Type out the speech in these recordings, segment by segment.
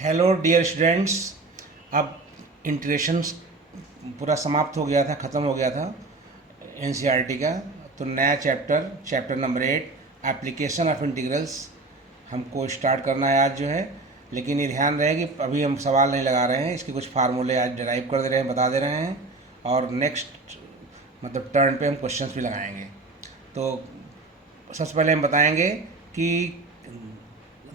Hello dear students. अब integration पूरा समाप्त हो गया था, ख़त्म हो गया था एनसीईआरटी का। तो नया chapter number 8 application of integrals हमको स्टार्ट करना है आज जो है। लेकिन ये ध्यान रहे कि अभी हम सवाल नहीं लगा रहे हैं, इसके कुछ फार्मूले आज डिराइव कर दे रहे हैं, बता दे रहे हैं, और नेक्स्ट मतलब टर्न पे हम क्वेश्चंस भी लगाएंगे। तो सबसे पहले हम बताएंगे कि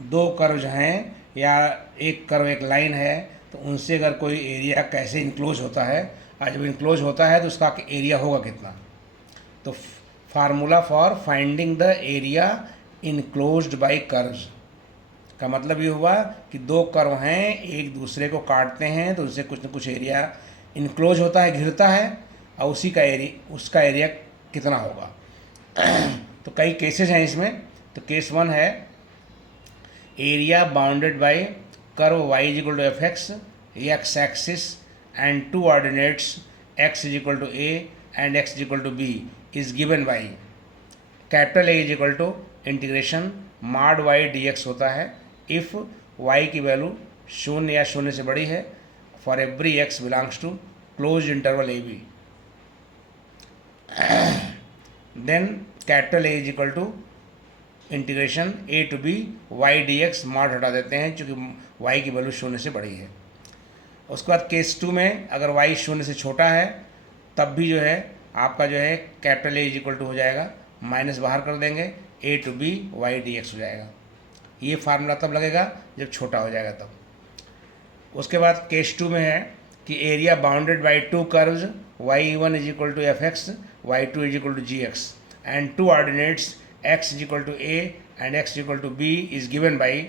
दो कर्व हैं या एक कर्व एक लाइन है, तो उनसे अगर कोई एरिया कैसे इनक्लोज होता है, और जब इनक्लोज होता है तो उसका एरिया होगा कितना। तो formula for finding the area enclosed bye curves का मतलब ये हुआ कि दो कर्व हैं, एक दूसरे को काटते हैं तो उनसे कुछ न कुछ एरिया इनक्लोज होता है, घिरता है, और उसका एरिया कितना होगा। तो कई केसेस हैं इसमें। तो केस 1 है area bounded by curve y is equal to f x axis and two ordinates x is equal to a and x is equal to b is given by capital A is equal to integration mod y dx होता है if y की value शून्य या शून्य से बड़ी है for every x belongs to close interval a b. Then capital A is equal to integration a to b y d x mod हटा देते हैं क्योंकि y की वैल्यू शून्य से बड़ी है। उसके बाद केस 2 में अगर y शून्य से छोटा है तब भी जो है आपका जो है capital A is equal to हो जाएगा, माइनस बाहर कर देंगे, a to b y d x हो जाएगा। ये फार्मूला तब लगेगा जब छोटा हो जाएगा तब। उसके बाद केस 2 में है कि area bounded by two curves y1 is equal to f x, y2 is equal to g x and two ordinates x is equal to a and x is equal to b is given by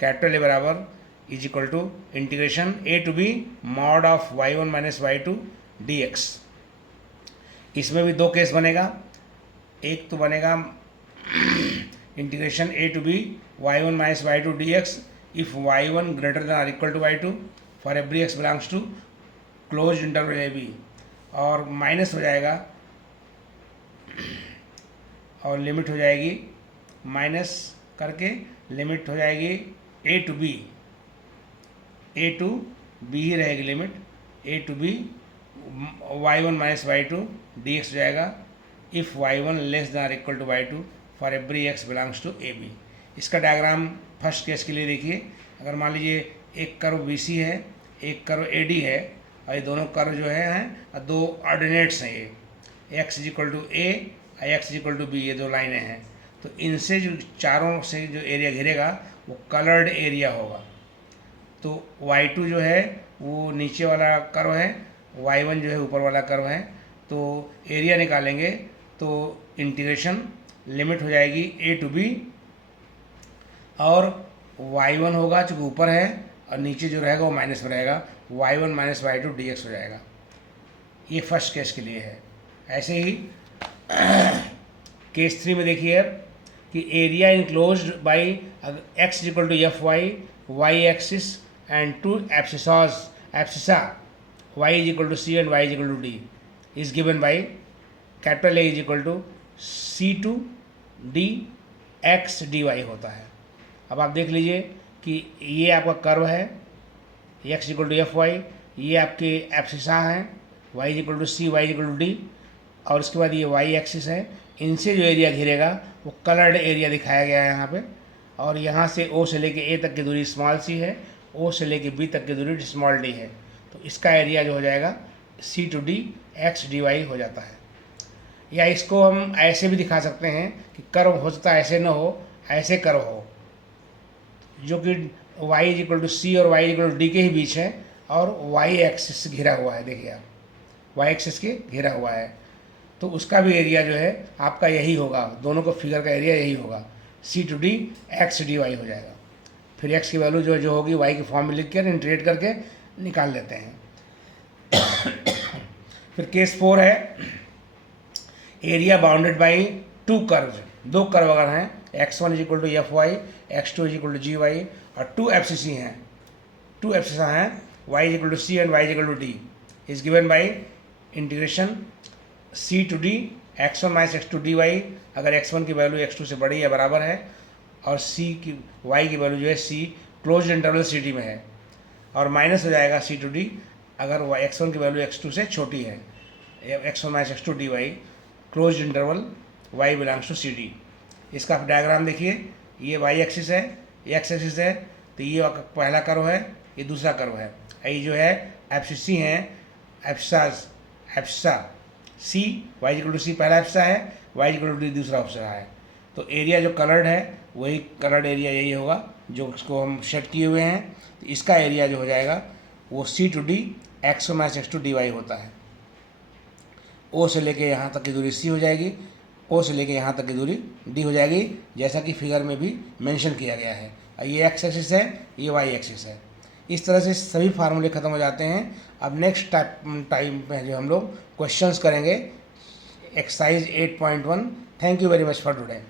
capital A बराबर is equal to integration a to b mod of y1 minus y2 dx। इसमें भी दो case बनेगा। एक तो बनेगा integration a to b y1 minus y2 dx if y1 greater than or equal to y2 for every x belongs to close interval a b, और minus हो जाएगा और लिमिट हो जाएगी माइनस करके, लिमिट हो जाएगी a टू बी ही रहेगी limit, a to b y1 minus y2 dx हो जाएगा if y1 less than or equal to y2 for every x belongs to a b। इसका डायग्राम फर्स्ट केस के लिए देखिए। अगर मान लीजिए एक कर्व BC है, एक कर्व AD है, और ये दोनों कर्व जो हैं दो ऑर्डिनेट्स हैं, ये x is equal to a x is equal to b, ये दो लाइनें हैं। तो इनसे जो चारों से जो एरिया घिरेगा वो कलर्ड एरिया होगा। तो y2 जो है वो नीचे वाला कर्व है, y1 जो है ऊपर वाला कर्व है। तो एरिया निकालेंगे तो इंटीग्रेशन लिमिट हो जाएगी a टू b, और y1 होगा चूँकि ऊपर है और नीचे जो रहेगा वो माइनस में रहेगा, y1 माइनस y2 dx हो जाएगा। ये फर्स्ट केस के लिए है। ऐसे ही केस 3 में देखिए कि area enclosed by x is equal to f y axis and two abscissa y is equal to c and y is equal to d is given by capital A is equal to c to d x dy होता है। अब आप देख लीजिए कि ये आपका curve है x equal to f y, ये आपके एब्सिसा हैं y is equal to c, y is equal to d, और उसके बाद ये y एक्सिस है। इनसे जो एरिया घिरेगा वो कलर्ड एरिया दिखाया गया है यहाँ पे, और यहाँ से O से लेके A तक की दूरी स्मॉल c है, O से लेके B तक की दूरी स्मॉल d है। तो इसका एरिया जो हो जाएगा c to d x dy हो जाता है। या इसको हम ऐसे भी दिखा सकते हैं कि कर्व हो सकता है ऐसे न हो, ऐसे कर्व हो जो कि y is equal to c और y is equal to d के ही बीच है, और y एक्सिस घिरा हुआ है। देखिए आप y एक्सिस के घिरा हुआ है, तो उसका भी एरिया जो है आपका यही होगा, दोनों को फिगर का एरिया यही होगा, c to d x dy हो जाएगा। फिर x की वैल्यू जो होगी y के फॉर्म में लिख कर इंटीग्रेट करके निकाल लेते हैं। फिर केस 4 है area bounded by two curves, दो कर्व अगर हैं x1 is equal to f y, x2 is equal to g y, और टू एब्सिसा हैं y is equal to c and y is equal to d is given by integration c to d x1 minus x2 dy। अगर x1 की value x2 से बड़ी या बराबर है और y की वैल्यू जो है c close interval c d में है, और माइनस हो जाएगा सी टू डी अगर x1 की वैल्यू x2 से छोटी है, x1 minus x2 dy close interval y belongs to c d. इसका डायग्राम देखिए, ये y एक्सिस है, ये x एक्सिस है, तो ये पहला कर्व है, ये दूसरा कर्व है। ये जो है एफसीसी हैं, एप्सा सी वाई इक्वल टू सी पहला एप्सा है, वाई इक्वल टू डी दूसरा एप्सा है। तो एरिया जो कलर्ड है वही कलर्ड एरिया यही होगा जो इसको हम शेड किए हुए हैं। तो इसका एरिया जो हो जाएगा वो C two D X minus X two D Y होता है। ओ से लेके यहाँ तक की दूरी सी हो जाएगी, ओ से लेके यहाँ तक की दूरी डी हो जाएगी, जैसा कि फिगर में भी मेंशन किया गया है। ये एक्स एक्सिस है, ये वाई एक्सिस है। इस तरह से सभी फार्मूले ख़त्म हो जाते हैं। अब नेक्स्ट टाइम में जो हम लोग क्वेश्चंस करेंगे exercise 8.1। Thank you very much for today.